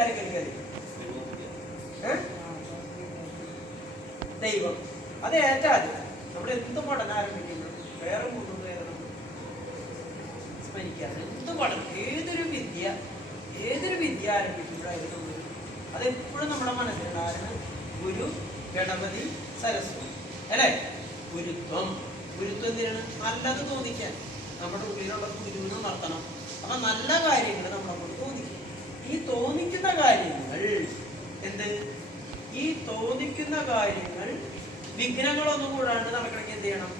എല്ലാവരും കൈകാര്യം ദൈവം. അത് ഏറ്റാൽ നമ്മൾ എന്ത് പഠനം ആരംഭിക്കുമ്പോഴും വേറെ മൂന്നും പേരെ നമ്മൾ സ്മരിക്കാതെ എന്ത് പഠനം ഏതൊരു വിദ്യ ആരംഭിക്കുമ്പോഴായിരുന്നു നമ്മൾ അതെപ്പോഴും നമ്മുടെ മനസ്സിലുണ്ടായിരുന്നു. ഗുരു, ഗണപതി, സരസ്വതി അല്ലേ? ഗുരുത്വം എന്തിനാണ്? നല്ലത് തോന്നിക്കാൻ. നമ്മുടെ ഉള്ളിലുള്ള ഗുരുവിനെ നടത്തണം. അപ്പൊ നല്ല കാര്യങ്ങൾ നമ്മളെ കൊണ്ട് തോന്നിക്കും. ഈ തോന്നിക്കുന്ന കാര്യങ്ങൾ വിഘ്നങ്ങളൊന്നും കൂടാണ്ട് നടക്കണമെങ്കിൽ എന്ത് ചെയ്യണം?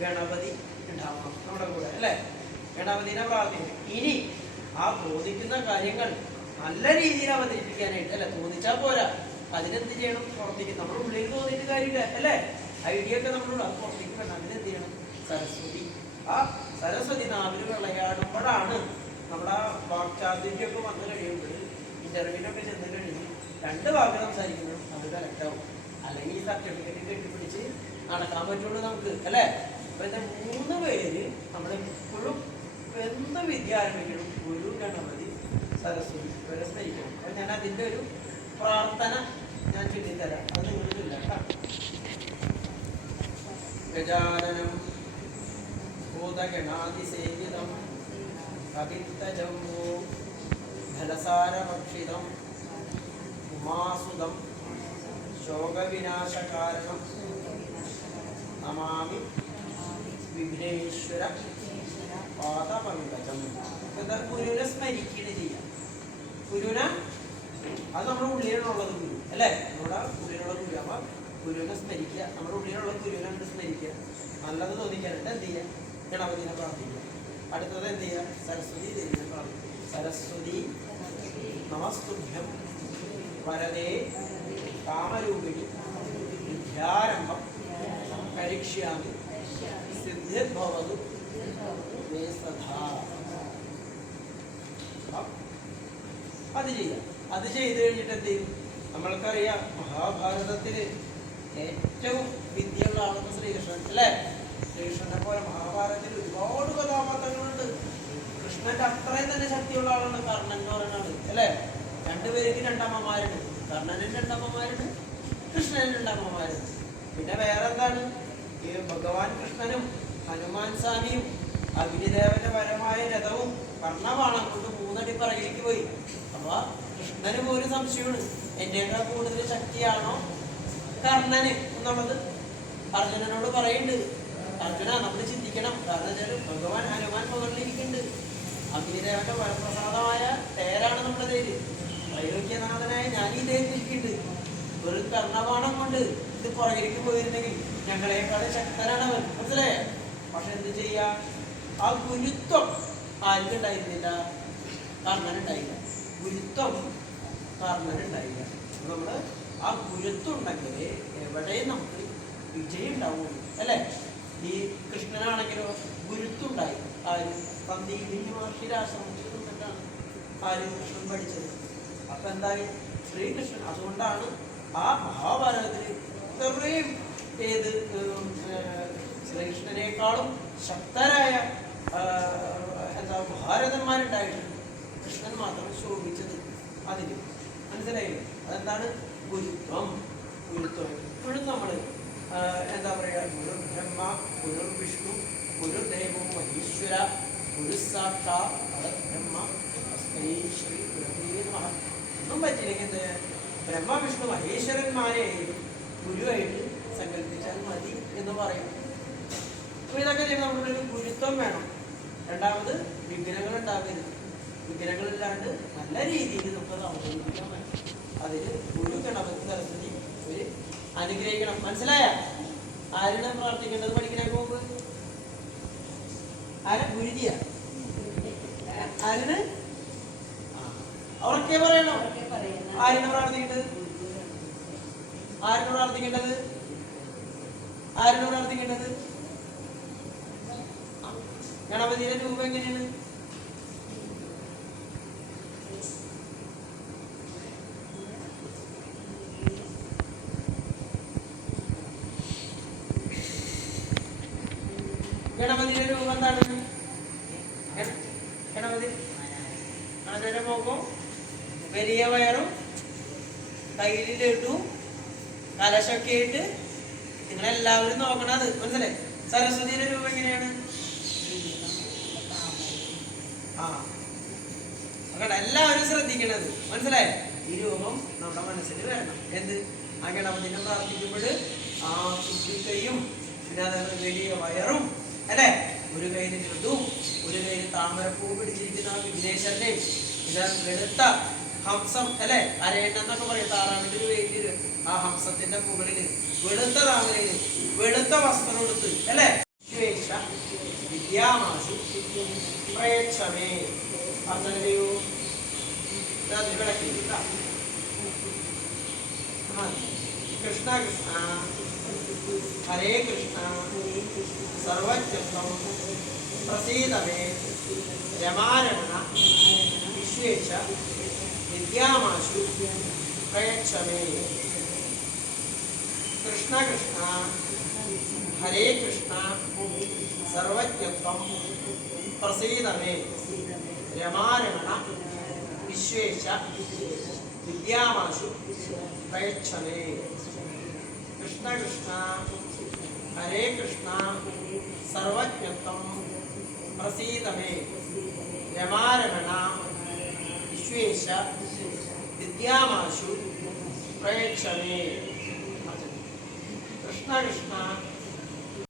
ഗണപതി ഉണ്ടാവണം നമ്മുടെ കൂടെ അല്ലെ? ഗണപതിനെ പ്രാർത്ഥിക്കണം. ഇനി ആ തോന്നിക്കുന്ന കാര്യങ്ങൾ നല്ല രീതിയിൽ അവതരിപ്പിക്കാനായിട്ട് അല്ലെ, തോന്നിച്ചാൽ പോരാ, അതിനെന്ത് ചെയ്യണം? പ്രവർത്തിക്കും. നമ്മുടെ ഉള്ളിൽ തോന്നിയിട്ട് കാര്യമില്ല അല്ലെ? ഐഡിയ ഒക്കെ നമ്മളോട് അത് പുറത്തേക്ക് വേണം. അതിനെന്ത് ചെയ്യണം? സരസ്വതി. ആ സരസ്വതി നാവിൽ വിളയാടുമ്പോഴാണ് നമ്മുടെ ആ വാക്ചാതുര്യമൊക്കെ വന്നു കഴിയുമ്പോൾ ഇന്റർവ്യൂവിനൊക്കെ ചെന്ന് കഴിഞ്ഞ് 2 വാക്ക് സംസാരിക്കുമ്പോഴും അത് കറക്റ്റാവും. അല്ലെങ്കിൽ ഈ സർട്ടിഫിക്കറ്റ് കെട്ടിപ്പിടിച്ച് നടക്കാൻ പറ്റുള്ളൂ നമുക്ക് അല്ലേ? അപ്പൊ ഇതിന്റെ 3 പേര് നമ്മളെപ്പോഴും എന്ത് വിദ്യ ആരംഭിക്കണം? ഗുരു, ഗണപതി, സരസ്വതി ഇവരെ സ്മരിക്കണം. അപ്പൊ ഞാൻ അതിന്റെ ഒരു പ്രാർത്ഥന ഞാൻ ചൊല്ലിത്തരാം. അത് നിങ്ങൾ ചൊല്ലാം. ഗജാനനം ഭൂതഗണാതിസേവിതം കവിത്തജംബോ ഫലസാരഭക്ഷിതം ഉമാസുതം ശോകവിനാശകാരണം നമാമി വിഘ്നേശ്വര പാദപങ്കജം. ഗുരുവിനെ സ്മരിക്കുകയാണ് ചെയ്യാം. ഗുരുവിനെ അത് നമ്മുടെ ഉള്ളിലുള്ളത് ഗുരു അല്ലേ? നമ്മുടെ ഉള്ളിലുള്ള ഗുരു. അപ്പൊ ഗുരുവിനെ സ്മരിക്കുക. നമ്മുടെ ഉള്ളിലുള്ള ഗുരുവിനെ സ്മരിക്കുക. നല്ലത് തോന്നിക്കാനുണ്ട് എന്ത് ചെയ്യുക? ഗണപതിനെ പ്രാർത്ഥിക്കുക. അടുത്തത് എന്ത് ചെയ്യുക? സരസ്വതി ദേവിനെ പ്രാർത്ഥിക്കുക. സരസ്വതി നമസ്തുഭ്യം വരദേ കാമരൂപിണി വിദ്യാരംഭം കരിക്ഷ്യാമി സിദ്ധിർഭവതു മേ സദാ. അത് ചെയ്യാം. അത് ചെയ്ത് കഴിഞ്ഞിട്ട് എന്ത് ചെയ്യും? നമ്മൾക്കറിയാം മഹാഭാരതത്തില് ഏറ്റവും വിദ്യയുള്ള ആളെന്ന് ശ്രീകൃഷ്ണൻ അല്ലേ? ശ്രീകൃഷ്ണനെ പോലെ മഹാഭാരതത്തിൽ ഒരുപാട് കഥാപാത്രങ്ങളുണ്ട്. കൃഷ്ണന്റെ അത്രയും തന്നെ ശക്തിയുള്ള ആളാണ് കർണൻ എന്ന് പറയുന്ന ആള് അല്ലേ? 2 പേർക്ക് 2 അമ്മമാരുണ്ട്. കർണനും 2 അമ്മമാരുണ്ട്, കൃഷ്ണനും 2 അമ്മമാരുണ്ട്. പിന്നെ വേറെ എന്താണ്? ഈ ഭഗവാൻ കൃഷ്ണനും ഹനുമാൻ സ്വാമിയും അഗ്നിദേവന്റെ പരമായ രഥവും കർണബാണം കൊണ്ട് 3 അടി പിറകിലേക്ക് പോയി. അപ്പൊ കൃഷ്ണന് പോലും സംശയമാണ്, എന്റെയൊക്കെ കൂടുതൽ ശക്തിയാണോ കർണന് എന്നുള്ളത് അർജുനനോട് പറയുന്നുണ്ട്. അർജുന നമ്മൾ ചിന്തിക്കണം. കാരണം വെച്ചാൽ ഭഗവാൻ ഹനുമാൻ മുകളിലിരിക്കുന്നുണ്ട്. അഗ്നിദേവന്റെ വരപ്രസാദമായ തേരാണ് നമ്മുടെ തേര്. ത്രൈലോക്യനാഥനായ ഞാൻ ഈ തേരിലിരിക്കുന്നുണ്ട്. ഒരു കർണബാണം കൊണ്ട് ഇത് പുറകിലേക്ക് പോയിരുന്നെങ്കിൽ ഞങ്ങളെക്കാളും ശക്തനാണ് അവൻ. മനസ്സിലായേ? പക്ഷെ എന്ത് ചെയ്യാ? ആ ഗുരുത്വം ആർക്കുണ്ടായിരുന്നില്ല? കർണനുണ്ടായില്ല. ഗുരുത്വം കർണനുണ്ടായില്ല. നമ്മള് ആ ഗുരുത്വം ഉണ്ടെങ്കിൽ എവിടെയും നമുക്ക് വിജയം ഉണ്ടാവുള്ളൂ അല്ലേ? ഈ കൃഷ്ണനാണെങ്കിലോ ഗുരുത്വം ഉണ്ടായി. ആര്? സന്ദീപി മഹർഷിയുടെ ആശ്രമത്തിൽ നിന്നിട്ടാണ് ആര്? കൃഷ്ണൻ പഠിച്ചത്. അപ്പൊ എന്തായി? ശ്രീകൃഷ്ണൻ. അതുകൊണ്ടാണ് ആ മഹാഭാരതത്തിൽ ഇത്രയും ശ്രീകൃഷ്ണനേക്കാളും ശക്തരായ ഭാരതന്മാരുണ്ടായിട്ടുണ്ട്. കൃഷ്ണൻ മാത്രം ശോഭിച്ചത് അതിന്. മനസ്സിലായില്ലേ? അതെന്താണ്? ഗുരുത്വം. ഇപ്പോഴും നമ്മള് എന്താ പറയാ? ഗുരു ബ്രഹ്മ, ഗുരു വിഷ്ണു, ഗുരുദേവോ മഹേശ്വര, ഗുരു സാക്ഷാത് പരബ്രഹ്മ തസ്മൈ ശ്രീ ഗുരവേ നമഃ. ഒന്നും പറ്റില്ലെങ്കിൽ എന്ത്? ബ്രഹ്മ വിഷ്ണു മഹേശ്വരന്മാരെയായാലും ഗുരുവായിട്ട് സങ്കല്പിച്ചാൽ മതി എന്ന് പറയും. അപ്പൊ ഇതൊക്കെ ചെയ്യുമ്പോൾ നമ്മളൊരു ഗുരുത്വം വേണം. രണ്ടാമത് വിഘ്നങ്ങൾ ഉണ്ടാകരുത്. വിഘ്നങ്ങളില്ലാണ്ട് നല്ല രീതിയിൽ നമുക്കത് അവതരിപ്പിക്കാൻ വേണം. അതിന് ഗുരു ഗണപതി സരസ്വതി ഒരു അനുഗ്രഹിക്കണം. മനസ്സിലായ? ആരുടെ പ്രാർത്ഥിക്കേണ്ടത് പഠിക്കണേ പോകുമ്പോ? ആരാ? ഗുരുതിയ? ആരിന്? അവർക്കേ പറയണോ? ആരിനെ പ്രാർത്ഥിക്കേണ്ടത്? ആരിനോട് പ്രാർത്ഥിക്കേണ്ടത്? ആരിനോട് പ്രാർത്ഥിക്കേണ്ടത്? ഗണപതിയുടെ രൂപം എങ്ങനെയാണ്? ഗണപതിയുടെ രൂപം എന്താണ്? ഗണപതി ഗണപതിയുടെ മുഖം വലിയ വയറും കയ്യിൽ ലഡുവും കലശൊക്കെ ആയിട്ട് നിങ്ങളെല്ലാവരും നോക്കണത് മനസ്സിലായി. സരസ്വതിയുടെ രൂപം എങ്ങനെയാണ്? ആ അവിടെ എല്ലാവരും ശ്രദ്ധിക്കണത് മനസ്സിലായി. ഈ രൂപം നമ്മുടെ മനസ്സിൽ വരണം. എന്ത് ആ ഗണപതിനെ പ്രാർത്ഥിക്കുമ്പോൾ ആ തുമ്പിക്കൈയും പിന്നെ അതേപോലെ വലിയ വയറും അല്ലെ, ഒരു കയ്യിൽ ലഡുവും ഒരു കയ്യിൽ താമരപ്പൂ പിടിച്ചിരിക്കുന്ന ആ വിഘ്നേശ്വരനെയും പിന്നെ വെളുത്ത ഹംസം അല്ലെ, അരയണ്ണെന്നൊക്കെ പറയും, താറാവിന്റെ ഒരു വെയില് ആ ഹംസത്തിന്റെ മുകളില് വെളുത്ത താമരയില് വെളുത്ത വസ്ത്രം എടുത്ത് അല്ലെ, വിദ്യാമാസു പ്രയച്ഛമേ പറഞ്ഞോ വിളക്കില്ല. കൃഷ്ണ കൃഷ്ണ ഹരേ കൃഷ്ണ സർവജ്ഞത്വം പ്രസീദമേ രമാരമണ വിശ്വേശ വിദ്യാമാശു പ്രയച്ഛമേ. കൃഷ്ണ കൃഷ്ണ ഹരേ കൃഷ്ണ സർവജ്ഞത്വം പ്രസീദമേ രമാരമണ വിശ്വേശ വിദ്യാമാശു പ്രയച്ഛമേ. കൃഷ്ണ കൃഷ്ണ ഹരേ കൃഷ്ണ സർവജ്ഞത്വം പ്രസീദമേ രമാരമണ വിശ്വേശ വിദ്യാമാശു പ്രയച്ഛമേ. കൃഷ്ണ കൃഷ്ണ